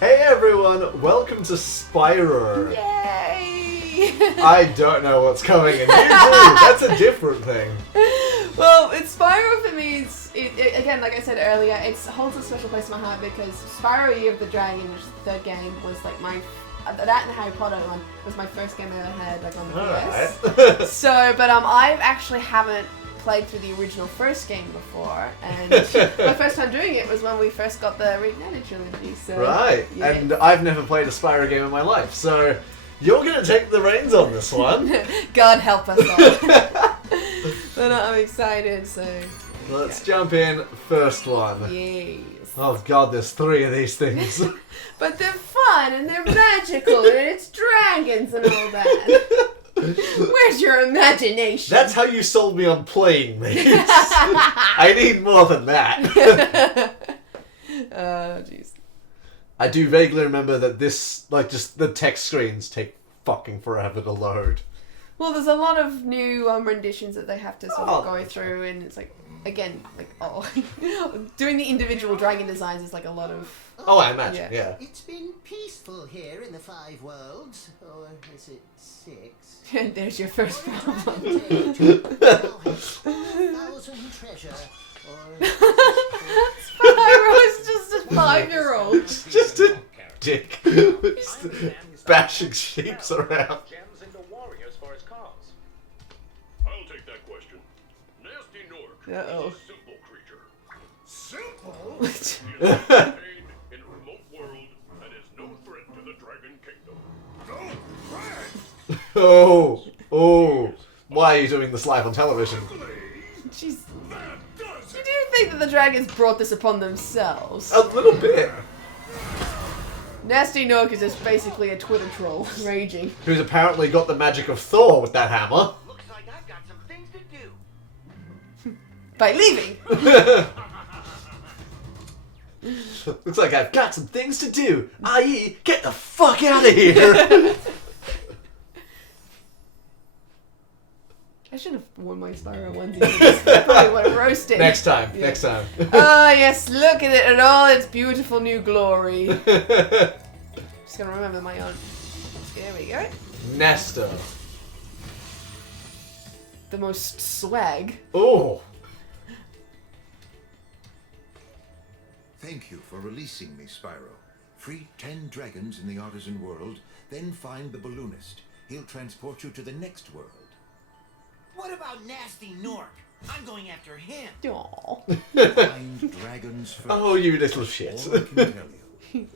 Hey everyone, welcome to Spyro. Yay! I don't know what's coming, and you do. That's a different thing. Well, it's Spyro for me. Again, like I said earlier, it holds a special place in my heart because Spyro Year of the Dragon, which is the third game, was like my that and Harry Potter one was my first game I ever had, like on the PS. Alright. So, but I've actually haven't played through the original first game before, and my first time doing it was when we first got the Reignited trilogy. So Right, yeah. and I've never played a Spyro game in my life, so you're gonna take the reins on this one. God help us all. But I'm excited, so Let's jump in. First one. yes. Oh god, there's 3 of these things. But they're fun and they're magical and it's dragons and all that. Where's your imagination? That's how you sold me on playing these. I need more than that. Oh, jeez. I do vaguely remember that this, like, just the text screens take fucking forever to load. Well, there's a lot of new renditions that they have to sort of Oh. go through, and it's like, again, like, doing the individual dragon designs is like a lot of. Oh, I imagine, yeah. It's been peaceful here in the 5 worlds, or is it 6? There's your first problem. 1,000 treasure, or Spyro is just a 5-year-old. Just a dick. Just bashing sheeps around. Gems into warriors for his cause. I'll take that question. Nasty Nork Uh-oh. is a simple creature. simple. He is contained in a remote world and is no threat to the Dragon Kingdom. Don't brag! Oh. Why are you doing this live on television? Jeez. That does Do it! you think that the dragons brought this upon themselves? A little bit. Nasty Nook is just basically a Twitter troll, raging. Who's apparently got the magic of Thor with that hammer. Looks like I've got some things to do. By leaving! Looks like I've got some things to do, i.e. get the fuck out of here. I should have worn my Spyro onesie. I probably would have roasted. Next time. Yeah. Ah, yes, look at it in all its beautiful new glory. Just gonna remember my own. There we go. Nesta. The most swag. Oh. Thank you for releasing me, Spyro. Free 10 dragons in the artisan world, then find the balloonist. He'll transport you to the next world. What about Nasty Nork? I'm going after him. Aww. Find dragons first. Oh, you little shit. All I can tell you.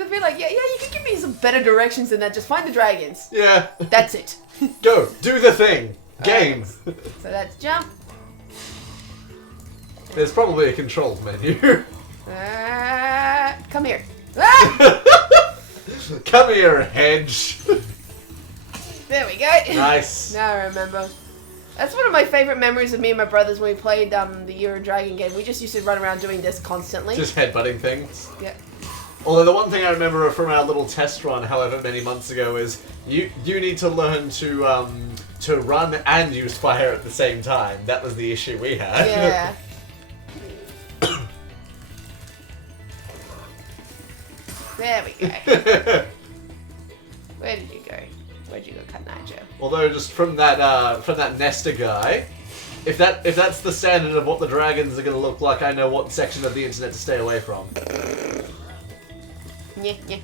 I feel like, yeah, you can give me some better directions than that. Just find the dragons. Yeah. That's it. Go. Do the thing. Game. So that's jump. There's probably a controls menu. Come here. Ah! Come here, hedge. There we go. Nice. Now I remember. That's one of my favorite memories of me and my brothers when we played the Year of Dragon game. We just used to run around doing this constantly. Just headbutting things. Yeah. Although the one thing I remember from our little test run, however many months ago, is you need to learn to run and use fire at the same time. That was the issue we had. Yeah. There we go. Where did you go? Where'd you go, Carnaggio? Although just from that Nesta guy, if that's the standard of what the dragons are going to look like, I know what section of the internet to stay away from. Yeah. There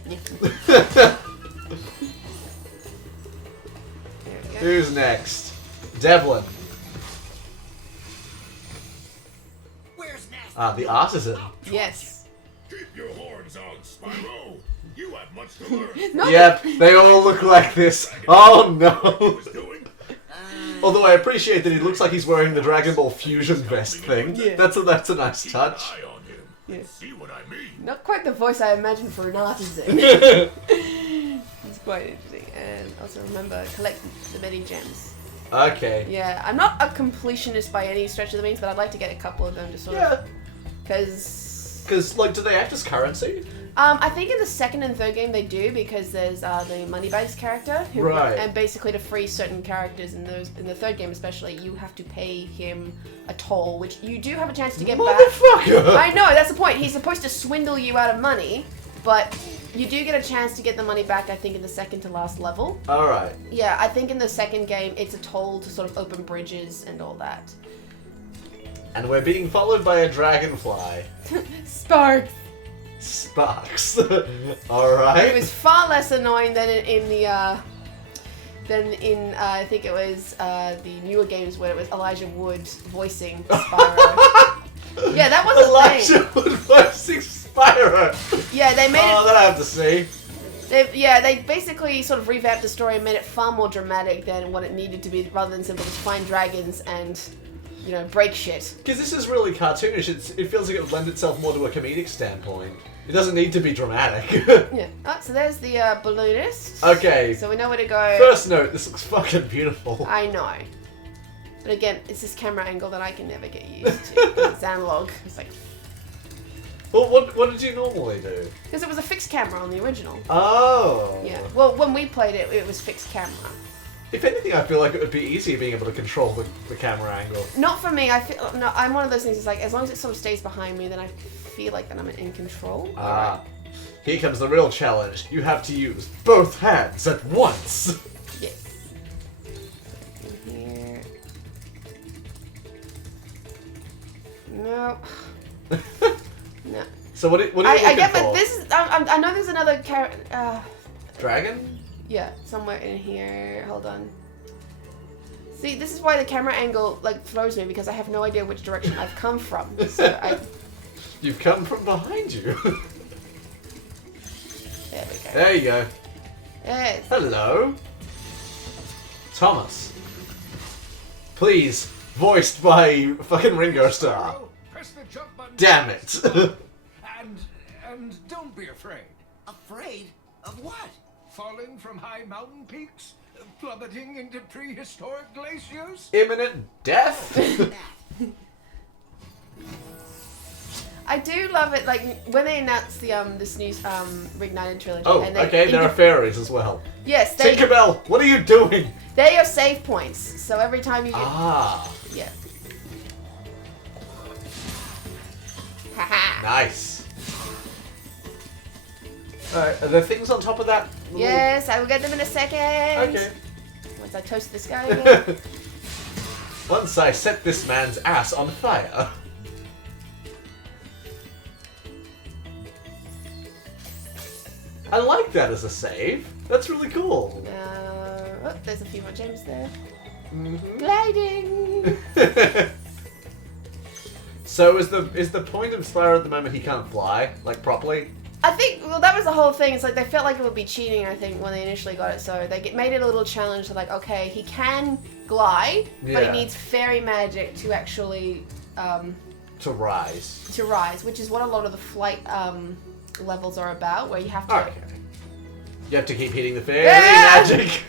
we go. Who's next? Devlin. Where's Nasty? The artisan. Yes. Keep your horns on, Spyro. You have much to learn. No, Yep, they all look like this. Oh no. Was doing. Although I appreciate that he looks like he's wearing the Dragon Ball Fusion vest thing. Yeah. That's a nice Keep touch. an eye on him. Yeah. See what I mean? Not quite the voice I imagined for an artisan. It's quite interesting. And also remember, collect the many gems. Okay. Yeah, I'm not a completionist by any stretch of the means, but I'd like to get a couple of them to sort of... Yeah. Because, like, do they act as currency? I think in the second and third game they do, because there's the Moneybags character, who, Right. and basically to free certain characters in the third game especially, you have to pay him a toll, which you do have a chance to get back. Motherfucker! I know, that's the point. He's supposed to swindle you out of money, but you do get a chance to get the money back, I think, in the second to last level. Alright. Yeah, I think in the second game, it's a toll to sort of open bridges and all that. And we're being followed by a dragonfly. Sparks! Sparks. It Alright. was far less annoying than I think it was the newer games where it was Elijah Wood voicing Spyro. Yeah, that was a Elijah thing. Wood voicing Spyro. Yeah, they made Oh, it. that I have to see. They basically sort of revamped the story and made it far more dramatic than what it needed to be, rather than simply just find dragons and, you know, break shit. Because this is really cartoonish. It feels like it would lend itself more to a comedic standpoint. It doesn't need to be dramatic. Yeah. Oh, so there's the balloonist. Okay. So we know where to go. First note, this looks fucking beautiful. I know. But again, it's this camera angle that I can never get used to. 'Cause it's analog. It's like... Well, what did you normally do? Because it was a fixed camera on the original. Oh. Yeah. Well, when we played it, it was fixed camera. If anything, I feel like it would be easier being able to control the camera angle. Not for me. I feel no. I'm one of those things. It's like as long as it sort of stays behind me, then I feel like that I'm in control. Ah. Here comes the real challenge. You have to use both hands at once. Yes. In here. Nope. No. So what are you I looking get, for? but this is. I know there's another character. Dragon? Yeah, somewhere in here. Hold on. See, this is why the camera angle like throws me, because I have no idea which direction I've come from. So You've come from behind you. There we go. There you go. Yes. Hello. Thomas. Please, voiced by fucking Ringo Starr. Sparrow, press the jump button. Damn it. And don't be afraid. Afraid of what? Falling from high mountain peaks, plummeting into prehistoric glaciers. Imminent death? I do love it, like when they announced the this new Reignited trilogy. Oh, and they okay, there are fairies as well. Yes, Tinkerbell, what are you doing? they're your save points. So every time you get Ah, yeah. Haha. nice. Alright, are there things on top of that? little- Yes, I will get them in a second. Okay. Once I toast this guy again. Once I set this man's ass on fire. I like that as a save. That's really cool. Oh, there's a few more gems there. Mhm. Gliding. So is the point of Spyro at the moment he can't fly, like properly? I think, well, that was the whole thing. It's like they felt like it would be cheating, I think, when they initially got it. So they made it a little challenge to like, okay, he can glide, but he Yeah. needs fairy magic to actually To rise. to rise, which is what a lot of the flight levels are about, where you have to. Okay. You have to keep hitting the fairy Yeah! magic.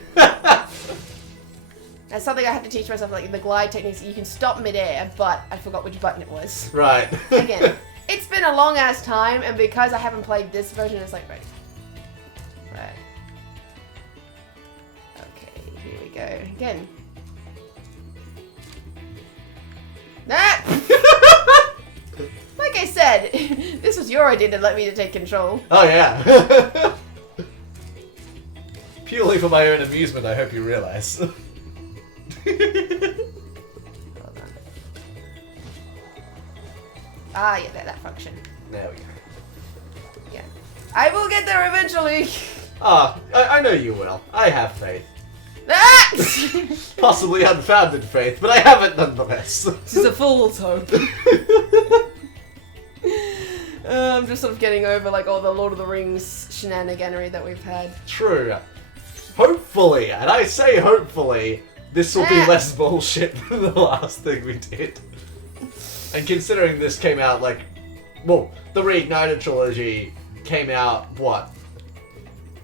That's something I had to teach myself, like the glide techniques. You can stop midair, but I forgot which button it was. Right. Again, it's been a long ass time, and because I haven't played this version, it's like, right. Okay, here we go. Again. Ah! Like I said, this was your idea to let me to take control. Oh yeah. Purely for my own amusement, I hope you realize. Hold on. Ah, yeah, that function. There we go. Yeah. I will get there eventually. Ah, I know you will. I have faith. Ah! Possibly unfounded faith, but I have it nonetheless. This is a fool's hope. I'm just sort of getting over like all the Lord of the Rings shenaniganery that we've had. True. Hopefully, and I say hopefully, this will be Ah. less bullshit than the last thing we did. And considering this came out like, well, the Reignited trilogy came out, what,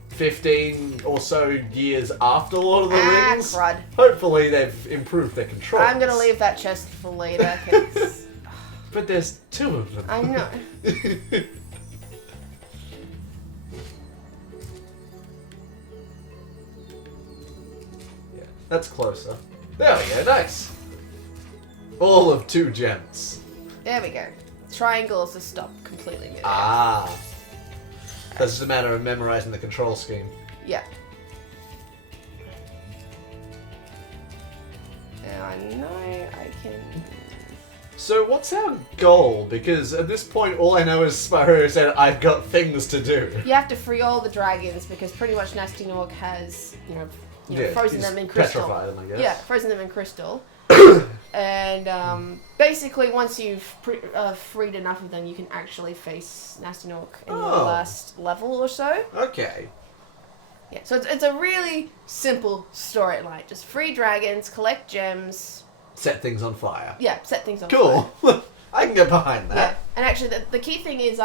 15 or so years after Lord of the Ah, Rings? crud. Hopefully they've improved their controls. I'm gonna leave that chest for later, 'cause But there's two of them. I know. Yeah, that's closer. There we go, nice. All of 2 gems. There we go. Triangles to stop completely mid. Ah. That's just a matter of memorizing the control scheme. Yeah. Now I know I can... So what's our goal? Because at this point, all I know is Spyro said, I've got things to do. You have to free all the dragons because pretty much Nasty Nork has, frozen he's them in crystal. petrified them, I guess. Yeah, frozen them in crystal. And basically, once you've freed enough of them, you can actually face Nasty Nork in the last level or so. Okay. Yeah, so it's a really simple storyline. Just free dragons, collect gems. Set things on fire. Yeah, set things on fire. Cool. I can get behind Yeah, that. and actually the key thing is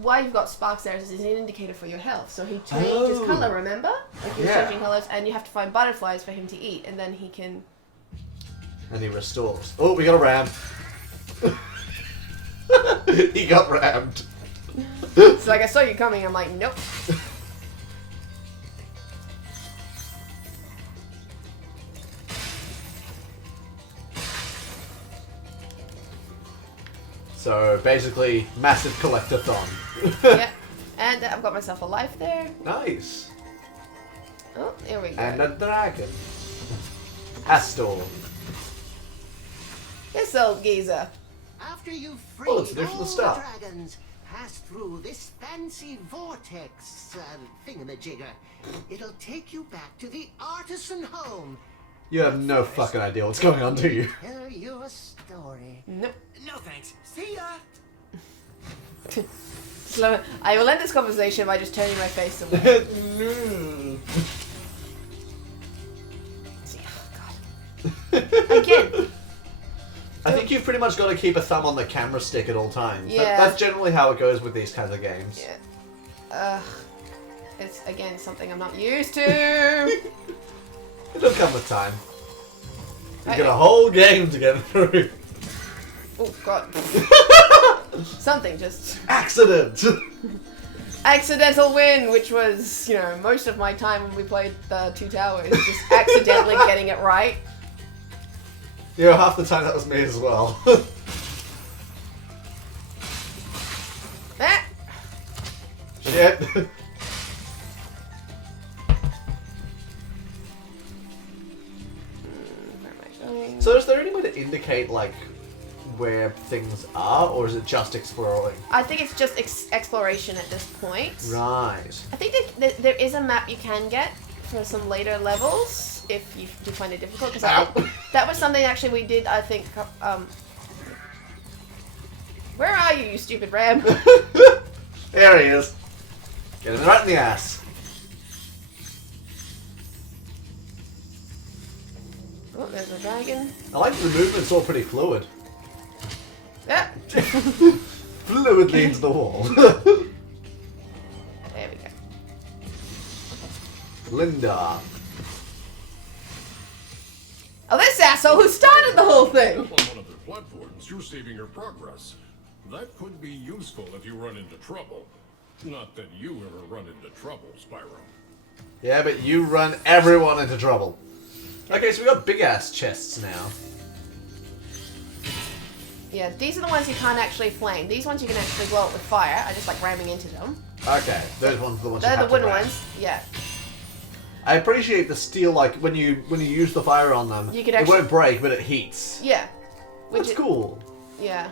why you've got sparks there is an indicator for your health. So he changes colour, remember? Like he's changing colours, and you have to find butterflies for him to eat, and then he can... And he restores. Oh, we got a ram. He got rammed. It's like, I saw you coming, I'm like, nope. So basically, massive collectathon. Yeah, and I've got myself a life there. Nice. Oh, there we go. And a dragon. Astor. This old geezer. After you've freed Oh, it's there from the all start. the dragons, pass through this fancy vortex thingamajigger. It'll take you back to the artisan home. You have no fucking idea what's going on, do you? Tell you a story. Nope. No thanks. See ya. So I will end this conversation by just turning my face away. See, oh god. Again. I think you've pretty much got to keep a thumb on the camera stick at all times. Yeah. That's generally how it goes with these kinds of games. Yeah. It's again something I'm not used to. It'll come with time. We've got a whole game to get through. Oh god. Something just Accident! accidental win, which was, most of my time when we played the Two Towers, just accidentally getting it right. Half the time that was me as well. Ah! Shit. So is there any way to indicate, like, where things are, or is it just exploring? I think it's just exploration at this point. Right. I think there is a map you can get for some later levels if you do find it difficult. Because that was something actually we did. I think. Where are you, you stupid ram? There he is. Get him right in the ass. Oh, there's a dragon. I like the movement's all pretty fluid. Yeah. Fluidly into the wall. There we go. Linda. Oh, this asshole who started the whole thing! Up on one of their platforms, you're saving your progress. That could be useful if you run into trouble. Not that you ever run into trouble, Spyro. Yeah, but you run everyone into trouble. Okay, so we got big ass chests now. Yeah, these are the ones you can't actually flame. These ones you can actually blow up with fire. I just like ramming into them. Okay, those ones are the ones you They're have the wooden to ram. ones. Yeah. I appreciate the steel, like when you use the fire on them, You could it actually- won't break, but it heats. Yeah. That's cool. Yeah.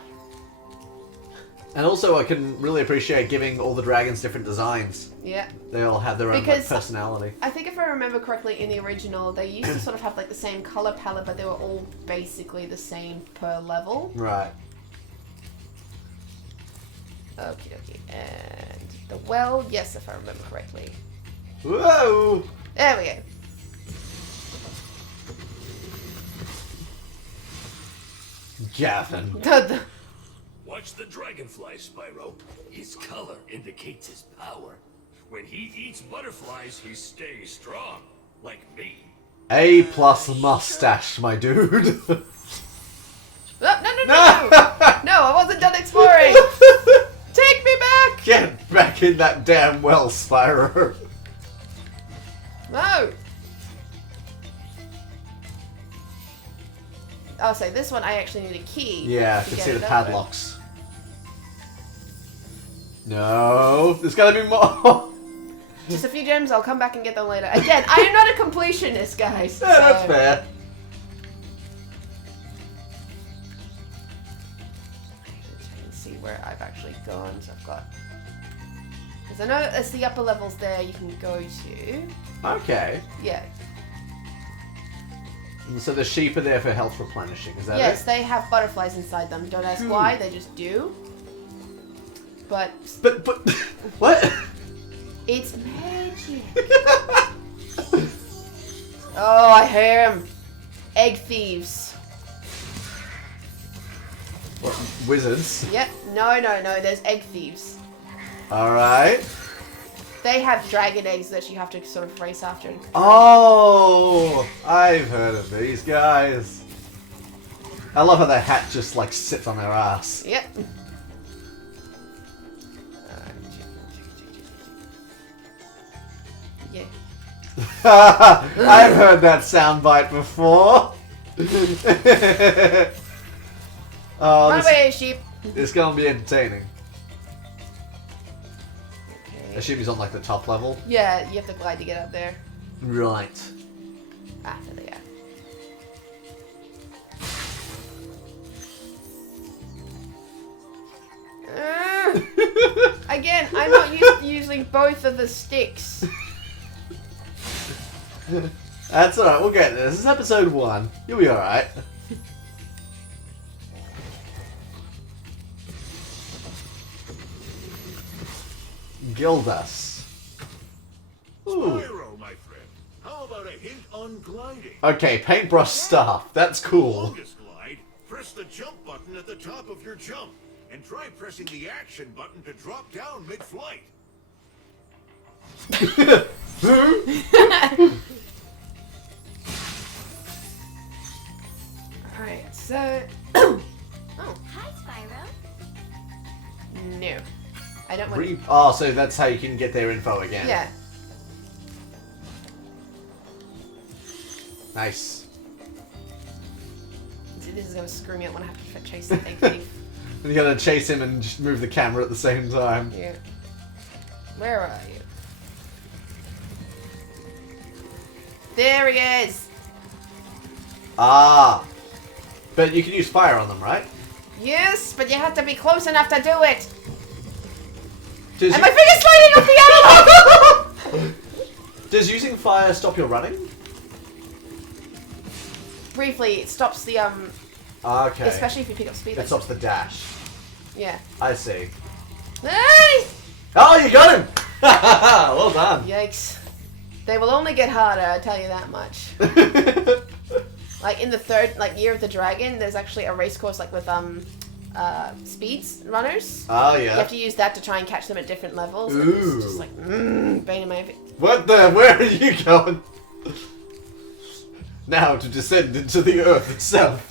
And also, I can really appreciate giving all the dragons different designs. Yeah. They all have their own Because- personality. I think if I remember correctly, in the original, they used to sort of have like the same color palette, but they were all basically the same per level. Right. Okay, okay. And the well, yes, if I remember correctly. Whoa! There we go. Gavin. Watch the dragonfly, Spyro. His color indicates his power. When he eats butterflies, he stays strong, like me. A+ mustache, my dude. Oh, no! No, I wasn't done exploring! Take me back! Get back in that damn well, Spyro. No! Oh, so this one I actually need a key. Yeah, I to can get see the it open. padlocks. No, there's gotta be more. Just a few gems, I'll come back and get them later. Again, I am not a completionist, guys. Yeah, that's fair. Let's see where I've actually gone. So I've got... Because I know it's the upper levels there you can go to. Okay. Yeah. And so the sheep are there for health replenishing, is that Yes, it? they have butterflies inside them. Don't ask why, they just do. But... But, what? It's magic. Oh, I hear him. Egg thieves. What, wizards? Yep. No, there's egg thieves. Alright. They have dragon eggs that you have to sort of race after. And Oh, I've heard of these guys. I love how their hat just like sits on their ass. Yep. Yeah. I've heard that soundbite before. Oh, Run away, sheep. it's gonna be entertaining. Okay. I assume he's on like the top level. Yeah, you have to glide to get up there. Right. Ah, there they are. Again, I'm not used to using both of the sticks. That's alright, we'll get there. This is episode 1. You'll be alright. Gildas. Ooh. Spyro, my friend. How about a hint on gliding? Okay, paintbrush staff. That's cool. Longest glide, press the jump button at the top of your jump, and try pressing the action button to drop down mid-flight. Alright, so... Oh, Hi, Spyro. no. I don't want to... Oh, so that's how you can get their info again. Yeah. Nice. See, this is going to screw me up when I have to chase the egg thief. And you gotta chase him and just move the camera at the same time. Yeah. Where are you? There he is! Ah. But you can use fire on them, right? Yes, but you have to be close enough to do it! Does, And my finger's sliding off the animal! does using fire stop your running? Briefly, it stops the, Okay. especially if you pick up speed. It Like, stops the dash. yeah. I see. Nice! Oh, you got him! Well done. Yikes. They will only get harder, I'll tell you that much. Like, in the third, year of the dragon, there's actually a race course, with, speeds runners. Oh, You yeah. have to use that to try and catch them at different levels. and Ooh. It's just bane in my... What the? Where are you going? Now to descend into the earth itself.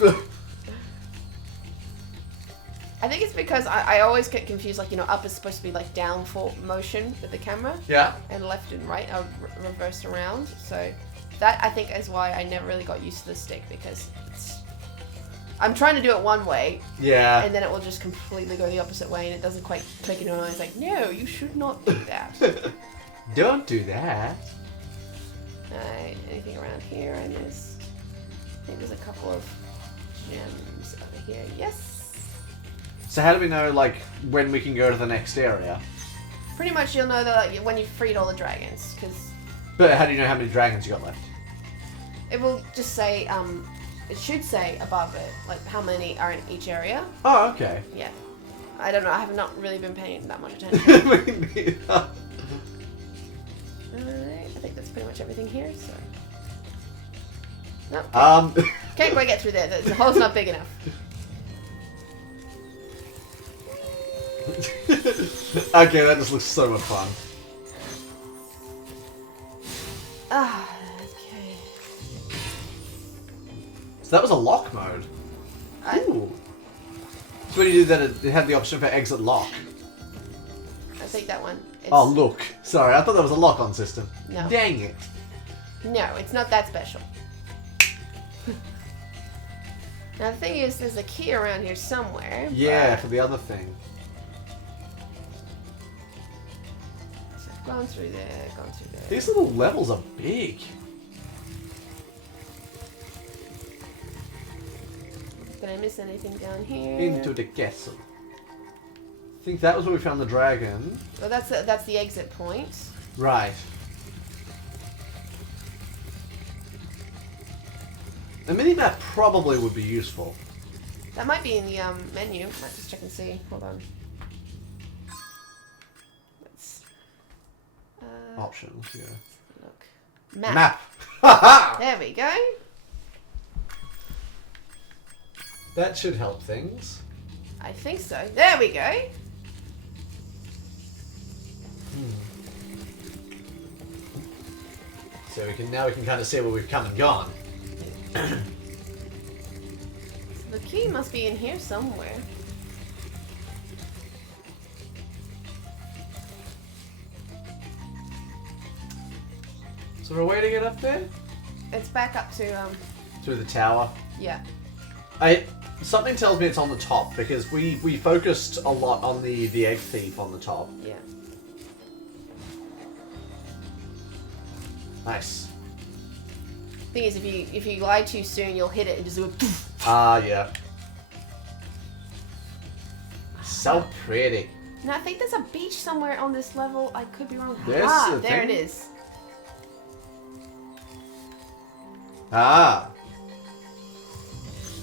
I think it's because I always get confused, up is supposed to be, down for motion with the camera. Yeah. And left and right are reversed around. So that, I think, is why I never really got used to the stick, because I'm trying to do it one way, Yeah. and then it will just completely go the opposite way, and it doesn't quite click into my mind. It's like, no, you should not do that. Don't do that. Alright, anything around here I missed? I think there's a couple of gems over here. Yes! So how do we know, when we can go to the next area? Pretty much you'll know that when you've freed all the dragons, because But how do you know how many dragons you got left? it will just say, it should say above it, how many are in each area. Oh, okay. Yeah. I don't know, I have not really been paying that much attention. Alright, I think that's pretty much everything here, so... Nope. Can't quite get through there, the hole's not big enough. Okay, that just looks so much fun. Ah, okay. So that was a lock mode. Ooh. So when you did that, it had the option for exit lock. I'll take that one. It's, Oh, look. Sorry, I thought that was a lock-on system. No. Dang it. No, it's not that special. Now the thing is, there's a key around here somewhere. Yeah, but for the other thing. Going through there, going through there. These little levels are big. Did I miss anything down here? Into the castle. I think that was where we found the dragon. Well, that's the exit point. Right. A mini-map probably would be useful. That might be in the menu. Might just check and see. Hold on. Let's Options, yeah. look. Map. Map! Haha! There we go. That should help things. I think so. There we go. So now we can kind of see where we've come and gone. The key must be in here somewhere. Is there a way to get up there? It's back up to Through the tower. yeah. Something tells me it's on the top because we focused a lot on the egg thief on the top. Yeah. Nice. Thing is, if you lie too soon, you'll hit it and just do a poof. Ah, yeah. So pretty. Now I think there's a beach somewhere on this level. I could be wrong. There's Ah, a there it thing? is. Ah.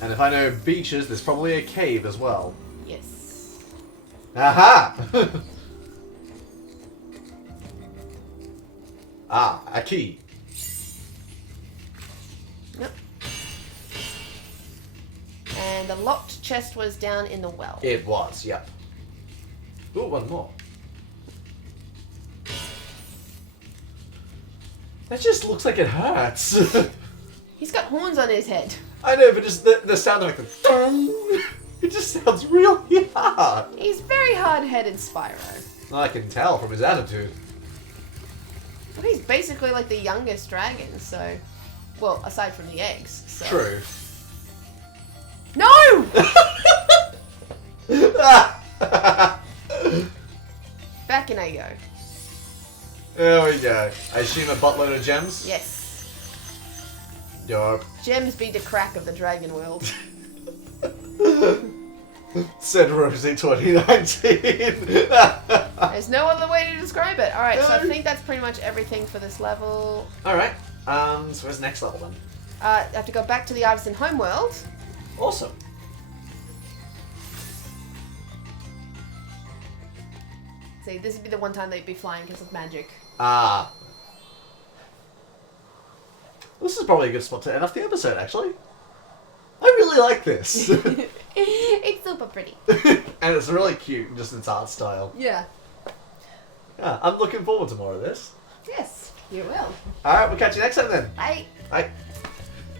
And if I know beaches, there's probably a cave as well. Yes. Aha! Ah, a key. Yep. And the locked chest was down in the well. It was, yep. Ooh, one more. That just looks like it hurts. He's got horns on his head. I know, but just the sound of like the it just sounds really hard. He's very hard-headed, Spyro. I can tell from his attitude. Well, he's basically like the youngest dragon, so... Well, aside from the eggs, so... True. No! Back in I go. There we go. I assume a buttload of gems? Yes. Yup. Gems be the crack of the dragon world. Said Rosie 2019. There's no other way to describe it. Alright, so I think that's pretty much everything for this level. Alright. So where's the next level then? I have to go back to the Artisan Homeworld. Awesome. See, this would be the one time they'd be flying because of magic. Ah. This is probably a good spot to end off the episode, actually. I really like this. It's super pretty. And it's really cute, just its art style. Yeah. Yeah, I'm looking forward to more of this. Yes, you will. Alright, we'll catch you next time then. Bye. Bye.